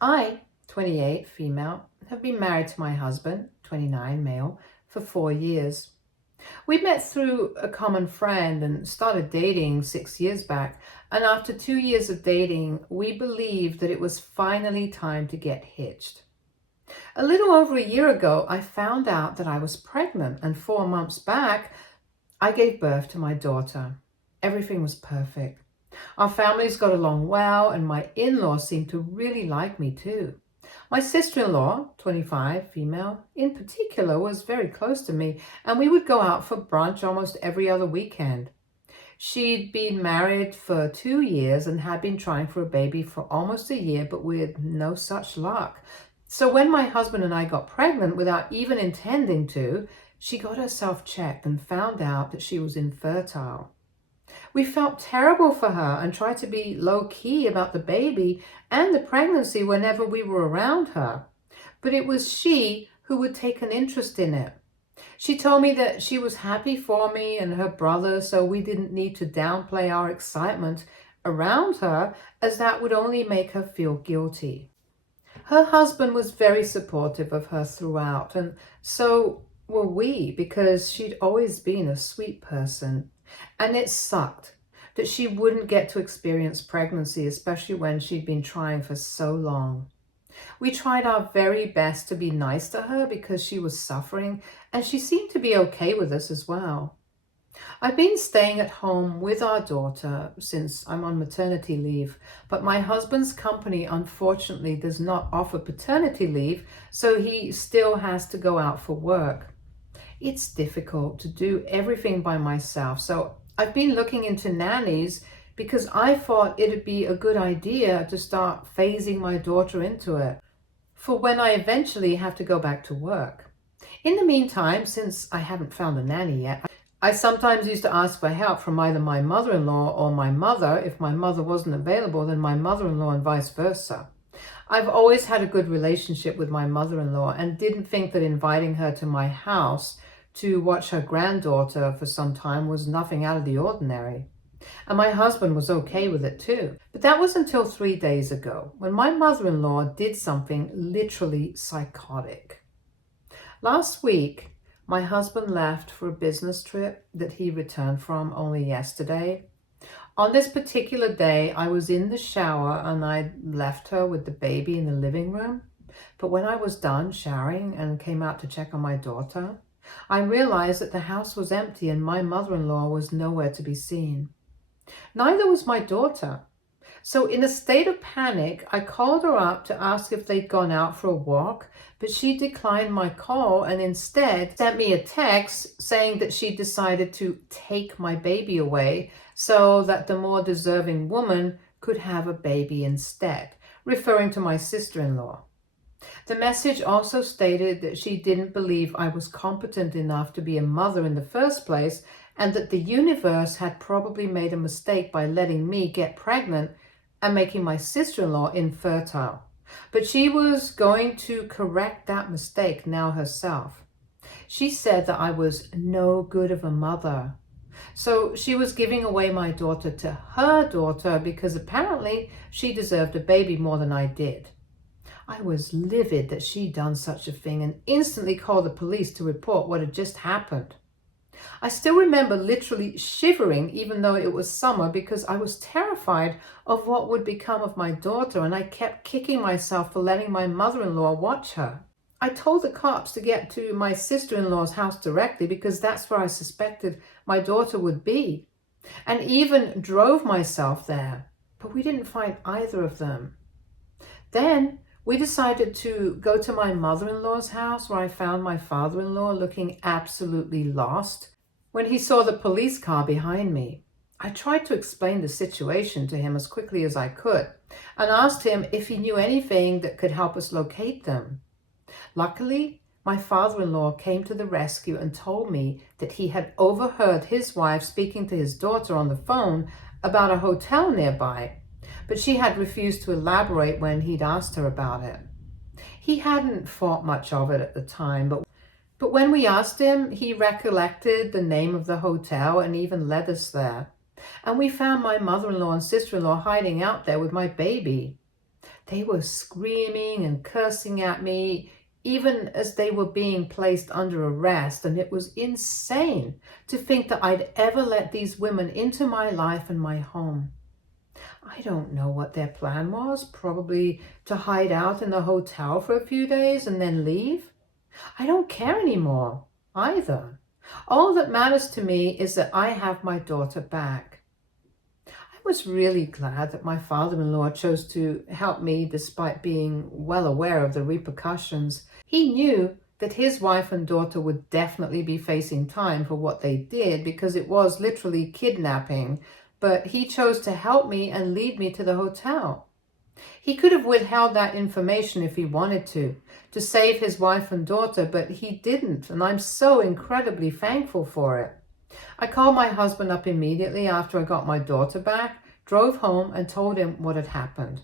I, 28, female, have been married to my husband, 29, male, for 4 years. We met through a common friend and started dating 6 years back. And after 2 years of dating, we believed that it was finally time to get hitched. A little over a year ago, I found out that I was pregnant, and 4 months back, I gave birth to my daughter. Everything was perfect. Our families got along well, and my in-laws seemed to really like me too. My sister-in-law, 25, female, in particular, was very close to me, and we would go out for brunch almost every other weekend. She'd been married for 2 years and had been trying for a baby for almost a year, but with no such luck. So when my husband and I got pregnant without even intending to, she got herself checked and found out that she was infertile. We felt terrible for her and tried to be low-key about the baby and the pregnancy whenever we were around her. But it was she who would take an interest in it. She told me that she was happy for me and her brother, so we didn't need to downplay our excitement around her, as that would only make her feel guilty. Her husband was very supportive of her throughout, and so were we, because she'd always been a sweet person. And it sucked that she wouldn't get to experience pregnancy, especially when she'd been trying for so long. We tried our very best to be nice to her because she was suffering, and she seemed to be okay with us as well. I've been staying at home with our daughter since I'm on maternity leave, but my husband's company unfortunately does not offer paternity leave, so he still has to go out for work. It's difficult to do everything by myself, so I've been looking into nannies because I thought it'd be a good idea to start phasing my daughter into it for when I eventually have to go back to work. In the meantime, since I haven't found a nanny yet, I sometimes used to ask for help from either my mother-in-law or my mother. If my mother wasn't available, then my mother-in-law, and vice versa. I've always had a good relationship with my mother-in-law and didn't think that inviting her to my house to watch her granddaughter for some time was nothing out of the ordinary. And my husband was okay with it too. But that was until 3 days ago, when my mother-in-law did something literally psychotic. Last week, my husband left for a business trip that he returned from only yesterday. On this particular day, I was in the shower and I left her with the baby in the living room. But when I was done showering and came out to check on my daughter, I realized that the house was empty and my mother-in-law was nowhere to be seen. Neither was my daughter. So in a state of panic, I called her up to ask if they'd gone out for a walk, but she declined my call and instead sent me a text saying that she decided to take my baby away so that the more deserving woman could have a baby instead, referring to my sister-in-law. The message also stated that she didn't believe I was competent enough to be a mother in the first place, and that the universe had probably made a mistake by letting me get pregnant and making my sister-in-law infertile. But she was going to correct that mistake now herself. She said that I was no good of a mother. So she was giving away my daughter to her daughter because apparently she deserved a baby more than I did. I was livid that she'd done such a thing and instantly called the police to report what had just happened. I still remember literally shivering even though it was summer because I was terrified of what would become of my daughter, and I kept kicking myself for letting my mother-in-law watch her. I told the cops to get to my sister-in-law's house directly because that's where I suspected my daughter would be, and even drove myself there, but we didn't find either of them. Then we decided to go to my mother-in-law's house, where I found my father-in-law looking absolutely lost when he saw the police car behind me. I tried to explain the situation to him as quickly as I could and asked him if he knew anything that could help us locate them. Luckily, my father-in-law came to the rescue and told me that he had overheard his wife speaking to his daughter on the phone about a hotel nearby, but she had refused to elaborate when he'd asked her about it. He hadn't thought much of it at the time, but when we asked him, he recollected the name of the hotel and even led us there. And we found my mother-in-law and sister-in-law hiding out there with my baby. They were screaming and cursing at me, even as they were being placed under arrest, and it was insane to think that I'd ever let these women into my life and my home. I don't know what their plan was, probably to hide out in the hotel for a few days and then leave. I don't care anymore either. All that matters to me is that I have my daughter back. I was really glad that my father-in-law chose to help me despite being well aware of the repercussions. He knew that his wife and daughter would definitely be facing time for what they did because it was literally kidnapping, but he chose to help me and lead me to the hotel. He could have withheld that information if he wanted to save his wife and daughter, but he didn't, and I'm so incredibly thankful for it. I called my husband up immediately after I got my daughter back, drove home, and told him what had happened.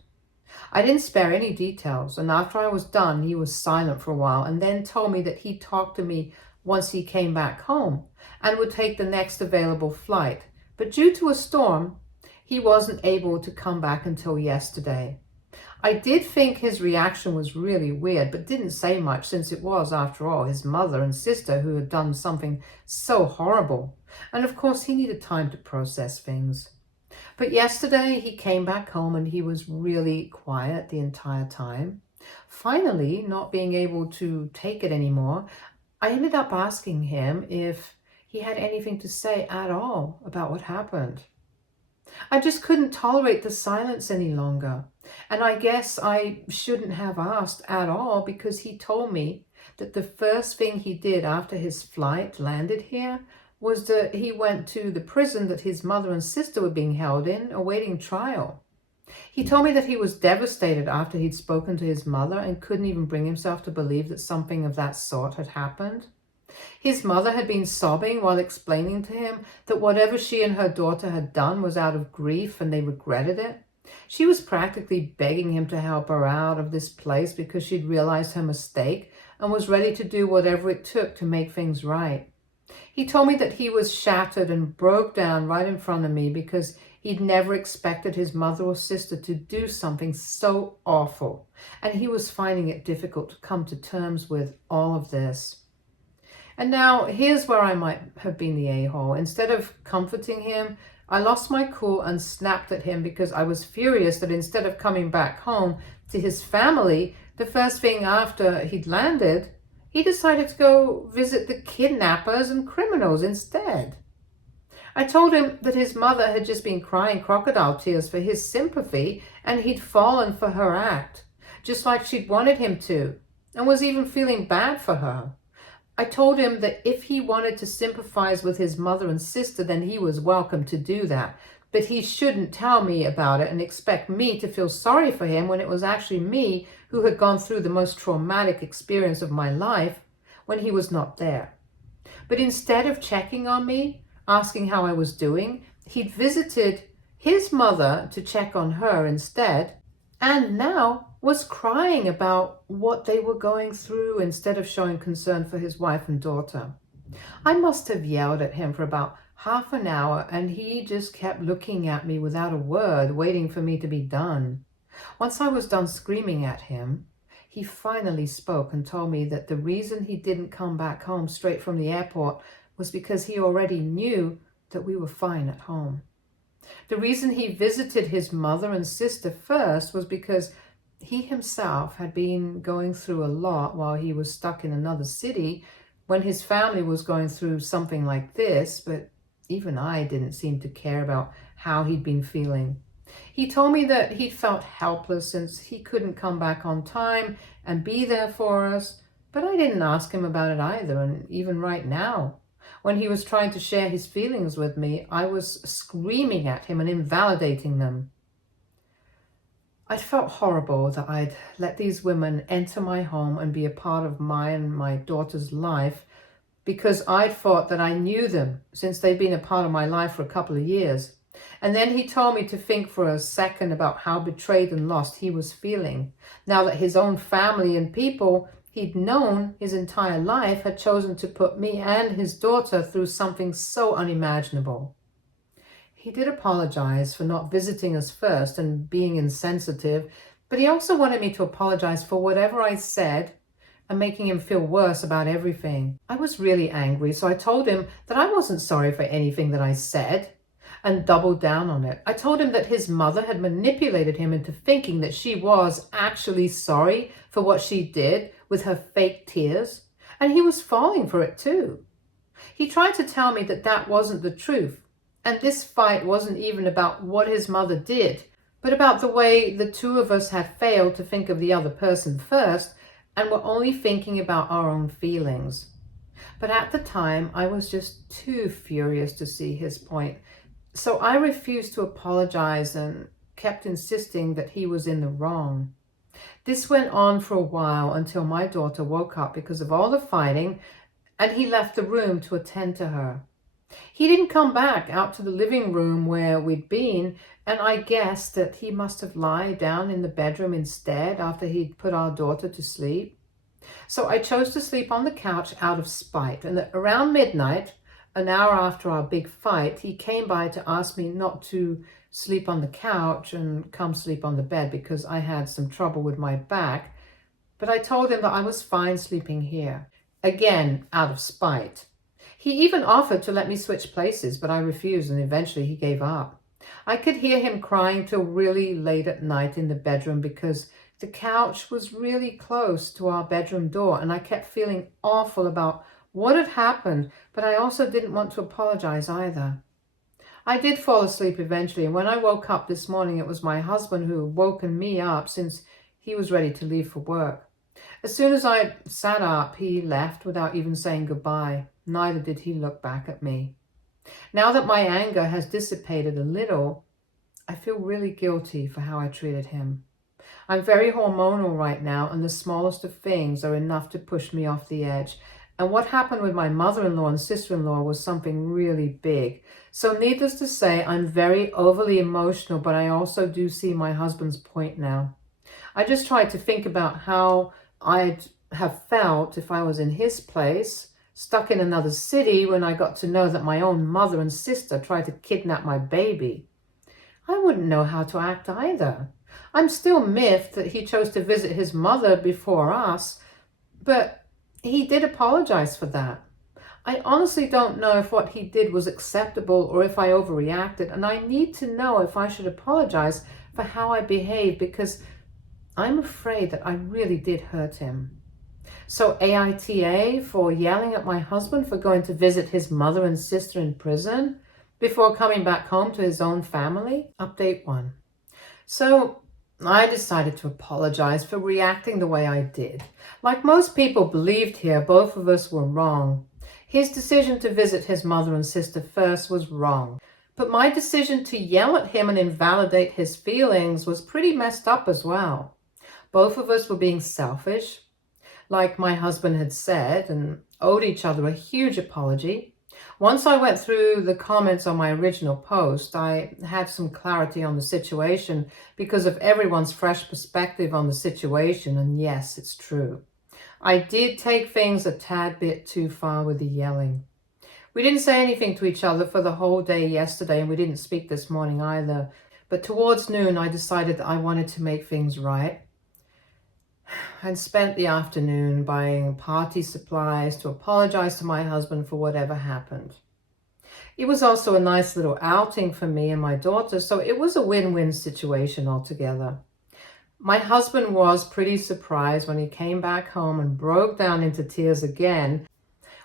I didn't spare any details, and after I was done, he was silent for a while and then told me that he'd talk to me once he came back home and would take the next available flight. But due to a storm, he wasn't able to come back until yesterday. I did think his reaction was really weird, but didn't say much since it was, after all, his mother and sister who had done something so horrible. And of course, he needed time to process things. But yesterday, he came back home and he was really quiet the entire time. Finally, not being able to take it anymore, I ended up asking him if he had anything to say at all about what happened. I just couldn't tolerate the silence any longer. And I guess I shouldn't have asked at all because he told me that the first thing he did after his flight landed here was that he went to the prison that his mother and sister were being held in, awaiting trial. He told me that he was devastated after he'd spoken to his mother and couldn't even bring himself to believe that something of that sort had happened. His mother had been sobbing while explaining to him that whatever she and her daughter had done was out of grief and they regretted it. She was practically begging him to help her out of this place because she'd realized her mistake and was ready to do whatever it took to make things right. He told me that he was shattered and broke down right in front of me because he'd never expected his mother or sister to do something so awful, and he was finding it difficult to come to terms with all of this. And now, here's where I might have been the a-hole. Instead of comforting him, I lost my cool and snapped at him because I was furious that instead of coming back home to his family, the first thing after he'd landed, he decided to go visit the kidnappers and criminals instead. I told him that his mother had just been crying crocodile tears for his sympathy and he'd fallen for her act, just like she'd wanted him to, and was even feeling bad for her. I told him that if he wanted to sympathize with his mother and sister, then he was welcome to do that. But he shouldn't tell me about it and expect me to feel sorry for him when it was actually me who had gone through the most traumatic experience of my life when he was not there. But instead of checking on me, asking how I was doing, he'd visited his mother to check on her instead, and now was crying about what they were going through instead of showing concern for his wife and daughter. I must have yelled at him for about half an hour, and he just kept looking at me without a word, waiting for me to be done. Once I was done screaming at him, he finally spoke and told me that the reason he didn't come back home straight from the airport was because he already knew that we were fine at home. The reason he visited his mother and sister first was because he himself had been going through a lot while he was stuck in another city when his family was going through something like this, but even I didn't seem to care about how he'd been feeling. He told me that he'd felt helpless since he couldn't come back on time and be there for us, but I didn't ask him about it either, and even right now, when he was trying to share his feelings with me, I was screaming at him and invalidating them. I felt horrible that I'd let these women enter my home and be a part of my and my daughter's life because I'd thought that I knew them since they'd been a part of my life for a couple of years. And then he told me to think for a second about how betrayed and lost he was feeling, now that his own family and people he'd known his entire life had chosen to put me and his daughter through something so unimaginable. He did apologize for not visiting us first and being insensitive, But he also wanted me to apologize for whatever I said and making him feel worse about everything. I was really angry, so I told him that I wasn't sorry for anything that I said and doubled down on it. I told him that his mother had manipulated him into thinking that she was actually sorry for what she did with her fake tears, and he was falling for it too. He tried to tell me that that wasn't the truth, and this fight wasn't even about what his mother did, but about the way the two of us had failed to think of the other person first and were only thinking about our own feelings. But at the time, I was just too furious to see his point. So I refused to apologize and kept insisting that he was in the wrong. This went on for a while until my daughter woke up because of all the fighting, and he left the room to attend to her. He didn't come back out to the living room where we'd been, and I guessed that he must have lied down in the bedroom instead after he'd put our daughter to sleep. So I chose to sleep on the couch out of spite, and around midnight, an hour after our big fight, he came by to ask me not to sleep on the couch and come sleep on the bed because I had some trouble with my back, but I told him that I was fine sleeping here. Again, out of spite. He even offered to let me switch places, but I refused, and eventually he gave up. I could hear him crying till really late at night in the bedroom because the couch was really close to our bedroom door, and I kept feeling awful about what had happened, but I also didn't want to apologize either. I did fall asleep eventually, and when I woke up this morning, it was my husband who had woken me up since he was ready to leave for work. As soon as I sat up, he left without even saying goodbye. Neither did he look back at me. Now that my anger has dissipated a little, I feel really guilty for how I treated him. I'm very hormonal right now, and the smallest of things are enough to push me off the edge. And what happened with my mother-in-law and sister-in-law was something really big. So needless to say, I'm very overly emotional, but I also do see my husband's point now. I just tried to think about how I'd have felt if I was in his place, stuck in another city when I got to know that my own mother and sister tried to kidnap my baby. I wouldn't know how to act either. I'm still miffed that he chose to visit his mother before us, but he did apologize for that. I honestly don't know if what he did was acceptable or if I overreacted, and I need to know if I should apologize for how I behaved because I'm afraid that I really did hurt him. So AITA for yelling at my husband for going to visit his mother and sister in prison before coming back home to his own family. Update 1. So I decided to apologize for reacting the way I did. Like most people believed here, both of us were wrong. His decision to visit his mother and sister first was wrong. But my decision to yell at him and invalidate his feelings was pretty messed up as well. Both of us were being selfish, like my husband had said, and owed each other a huge apology. Once I went through the comments on my original post, I had some clarity on the situation because of everyone's fresh perspective on the situation, and yes, it's true. I did take things a tad bit too far with the yelling. We didn't say anything to each other for the whole day yesterday, and we didn't speak this morning either. But towards noon, I decided that I wanted to make things right. I'd spent the afternoon buying party supplies to apologize to my husband for whatever happened. It was also a nice little outing for me and my daughter, so it was a win-win situation altogether. My husband was pretty surprised when he came back home and broke down into tears again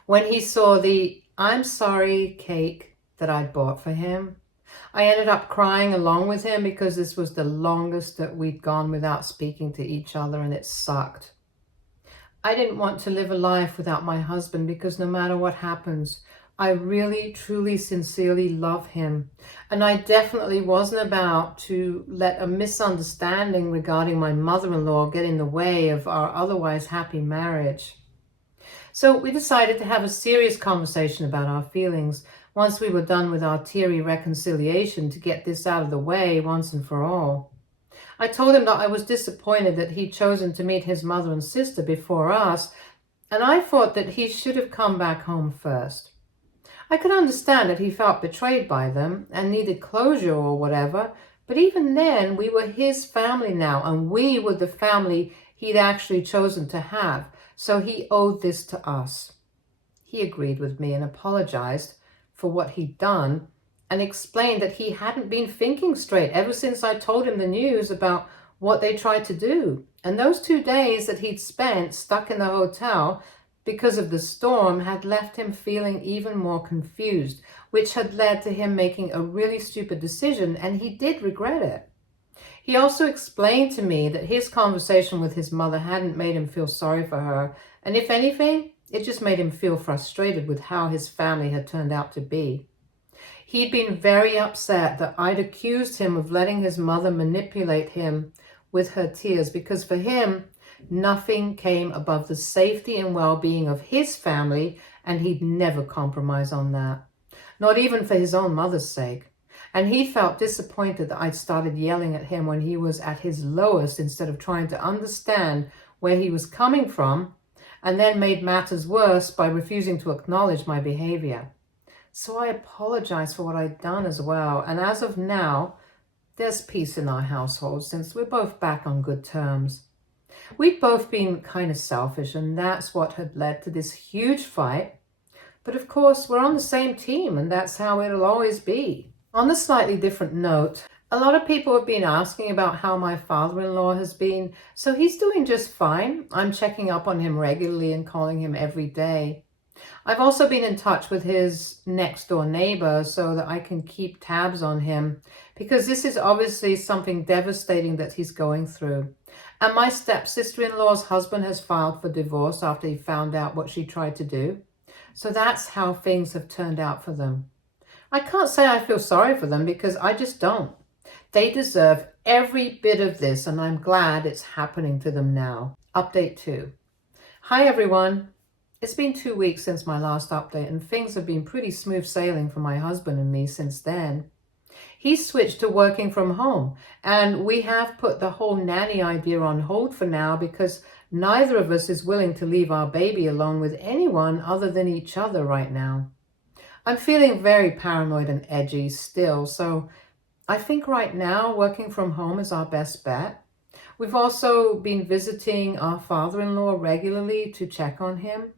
when he saw the "I'm sorry" cake that I'd bought for him. I ended up crying along with him because this was the longest that we'd gone without speaking to each other, and it sucked. I didn't want to live a life without my husband because no matter what happens, I really, truly, sincerely love him. And I definitely wasn't about to let a misunderstanding regarding my mother-in-law get in the way of our otherwise happy marriage. So we decided to have a serious conversation about our feelings once we were done with our teary reconciliation to get this out of the way once and for all. I told him that I was disappointed that he'd chosen to meet his mother and sister before us, and I thought that he should have come back home first. I could understand that he felt betrayed by them and needed closure or whatever, But even then, we were his family now, and we were the family he'd actually chosen to have. So he owed this to us. He agreed with me and apologized for what he'd done and explained that he hadn't been thinking straight ever since I told him the news about what they tried to do. And those 2 days that he'd spent stuck in the hotel because of the storm had left him feeling even more confused, which had led to him making a really stupid decision, and he did regret it. He also explained to me that his conversation with his mother hadn't made him feel sorry for her, and if anything, it just made him feel frustrated with how his family had turned out to be. He'd been very upset that I'd accused him of letting his mother manipulate him with her tears, because for him, nothing came above the safety and well-being of his family, and he'd never compromise on that, not even for his own mother's sake. And he felt disappointed that I'd started yelling at him when he was at his lowest instead of trying to understand where he was coming from, and then made matters worse by refusing to acknowledge my behavior. So I apologized for what I'd done as well, and as of now, there's peace in our household since we're both back on good terms. We'd both been kind of selfish, and that's what had led to this huge fight. But of course, we're on the same team, and that's how it'll always be. On a slightly different note, a lot of people have been asking about how my father-in-law has been. So he's doing just fine. I'm checking up on him regularly and calling him every day. I've also been in touch with his next door neighbor so that I can keep tabs on him, because this is obviously something devastating that he's going through. And my stepsister-in-law's husband has filed for divorce after he found out what she tried to do. So that's how things have turned out for them. I can't say I feel sorry for them, because I just don't. They deserve every bit of this, and I'm glad it's happening to them now. Update 2. Hi everyone. It's been 2 weeks since my last update, and things have been pretty smooth sailing for my husband and me since then. He's switched to working from home, and we have put the whole nanny idea on hold for now because neither of us is willing to leave our baby alone with anyone other than each other right now. I'm feeling very paranoid and edgy still, so I think right now working from home is our best bet. We've also been visiting our father-in-law regularly to check on him.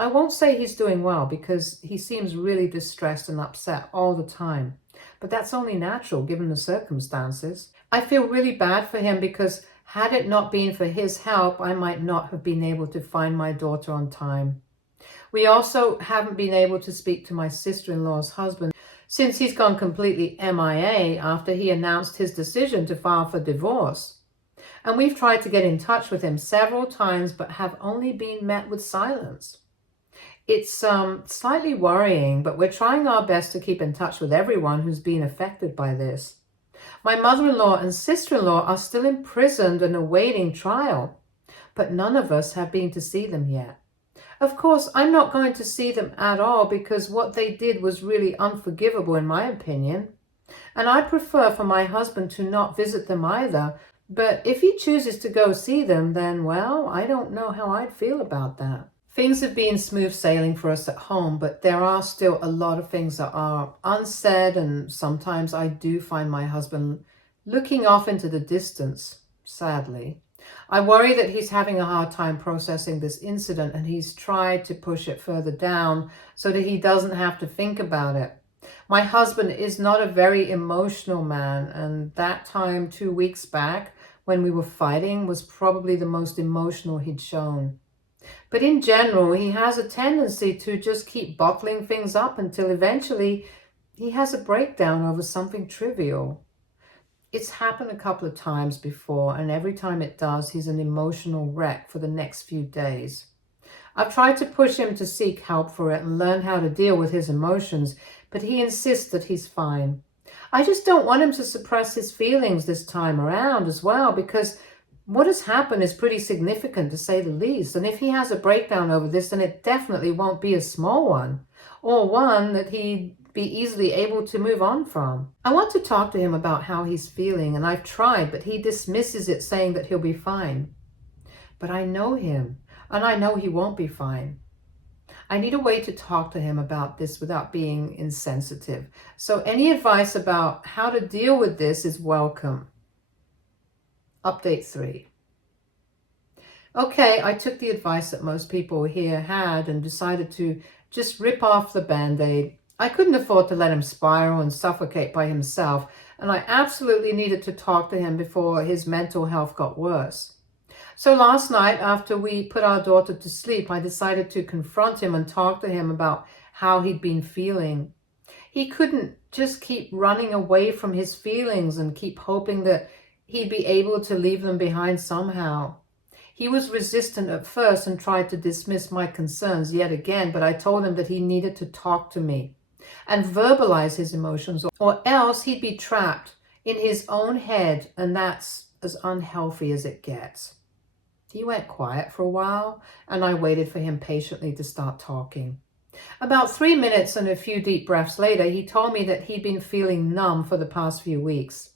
I won't say he's doing well because he seems really distressed and upset all the time, but that's only natural given the circumstances. I feel really bad for him because had it not been for his help, I might not have been able to find my daughter on time. We also haven't been able to speak to my sister-in-law's husband since he's gone completely MIA after he announced his decision to file for divorce. And we've tried to get in touch with him several times, but have only been met with silence. It's slightly worrying, but we're trying our best to keep in touch with everyone who's been affected by this. My mother-in-law and sister-in-law are still imprisoned and awaiting trial, but none of us have been to see them yet. Of course, I'm not going to see them at all because what they did was really unforgivable in my opinion. And I prefer for my husband to not visit them either, but if he chooses to go see them, then, well, I don't know how I'd feel about that. Things have been smooth sailing for us at home, but there are still a lot of things that are unsaid, and sometimes I do find my husband looking off into the distance, sadly. I worry that he's having a hard time processing this incident, and he's tried to push it further down so that he doesn't have to think about it. My husband is not a very emotional man, and that time 2 weeks back when we were fighting was probably the most emotional he'd shown. But in general, he has a tendency to just keep bottling things up until eventually he has a breakdown over something trivial. It's happened a couple of times before, and every time it does, he's an emotional wreck for the next few days. I've tried to push him to seek help for it and learn how to deal with his emotions, but he insists that he's fine. I just don't want him to suppress his feelings this time around as well, because what has happened is pretty significant to say the least. And if he has a breakdown over this, then it definitely won't be a small one, or one that he'd be easily able to move on from. I want to talk to him about how he's feeling, and I've tried, but he dismisses it, saying that he'll be fine. But I know him, and I know he won't be fine. I need a way to talk to him about this without being insensitive. So any advice about how to deal with this is welcome. Update 3. Okay, I took the advice that most people here had and decided to just rip off the Band-Aid. I couldn't afford to let him spiral and suffocate by himself, and I absolutely needed to talk to him before his mental health got worse. So last night, after we put our daughter to sleep, I decided to confront him and talk to him about how he'd been feeling. He couldn't just keep running away from his feelings and keep hoping that he'd be able to leave them behind somehow. He was resistant at first and tried to dismiss my concerns yet again, but I told him that he needed to talk to me and verbalize his emotions, or else he'd be trapped in his own head, and that's as unhealthy as it gets. He went quiet for a while, and I waited for him patiently to start talking. About 3 minutes and a few deep breaths later, he told me that he'd been feeling numb for the past few weeks.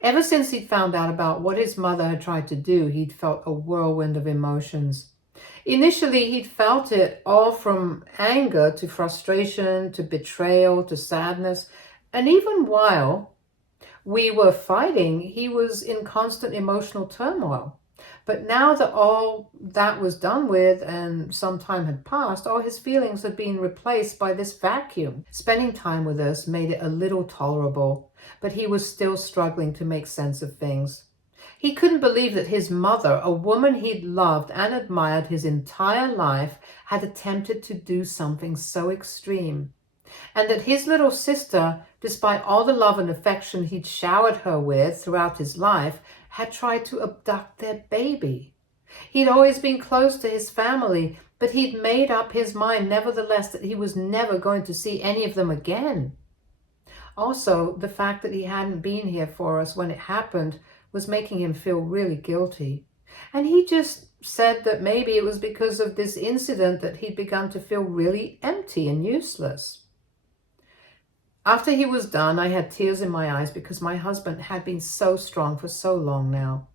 Ever since he'd found out about what his mother had tried to do, he'd felt a whirlwind of emotions. Initially, he'd felt it all from anger to frustration to betrayal to sadness, and even while we were fighting, he was in constant emotional turmoil. But now that all that was done with and some time had passed, all his feelings had been replaced by this vacuum. Spending time with us made it a little tolerable, but he was still struggling to make sense of things. He couldn't believe that his mother, a woman he'd loved and admired his entire life, had attempted to do something so extreme. And that his little sister, despite all the love and affection he'd showered her with throughout his life, had tried to abduct their baby. He'd always been close to his family, but he'd made up his mind nevertheless that he was never going to see any of them again. Also, the fact that he hadn't been here for us when it happened was making him feel really guilty. And he just said that maybe it was because of this incident that he'd begun to feel really empty and useless. After he was done, I had tears in my eyes because my husband had been so strong for so long now.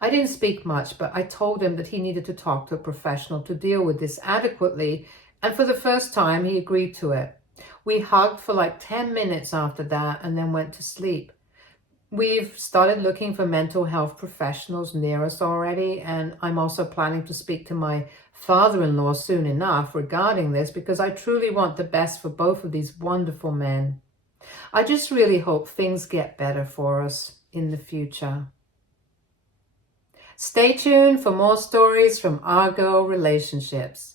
I didn't speak much, but I told him that he needed to talk to a professional to deal with this adequately, and for the first time, he agreed to it. We hugged for like 10 minutes after that and then went to sleep. We've started looking for mental health professionals near us already, and I'm also planning to speak to my father-in-law soon enough regarding this because I truly want the best for both of these wonderful men. I just really hope things get better for us in the future. Stay tuned for more stories from Argo Relationships.